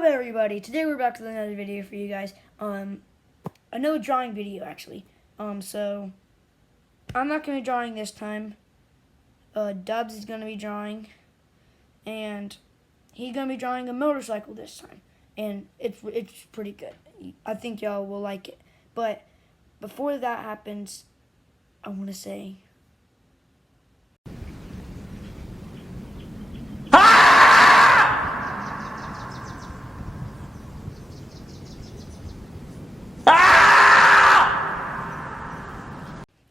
up, everybody? Today we're back with another video for you guys. Another drawing video, actually. So I'm not gonna be drawing this time. Dubs is gonna be drawing, and he's gonna be drawing a motorcycle this time, and it's pretty good. I think y'all will like it. But before that happens, I want to say.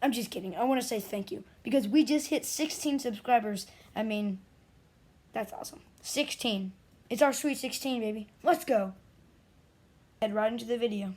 I'm just kidding. I want to say thank you because we just hit 16 subscribers. I mean, that's awesome. 16. It's our sweet 16, baby. Let's go. Head right into the video.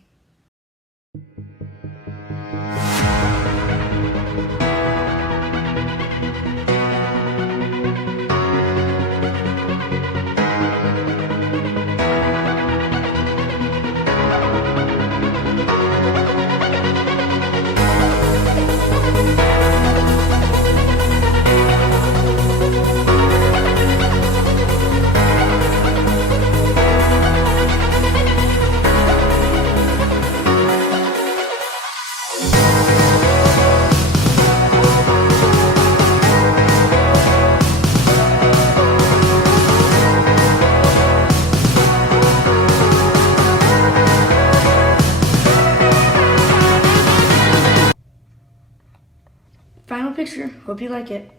Final picture. Hope you like it.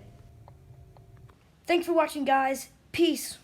Thanks for watching, guys. Peace.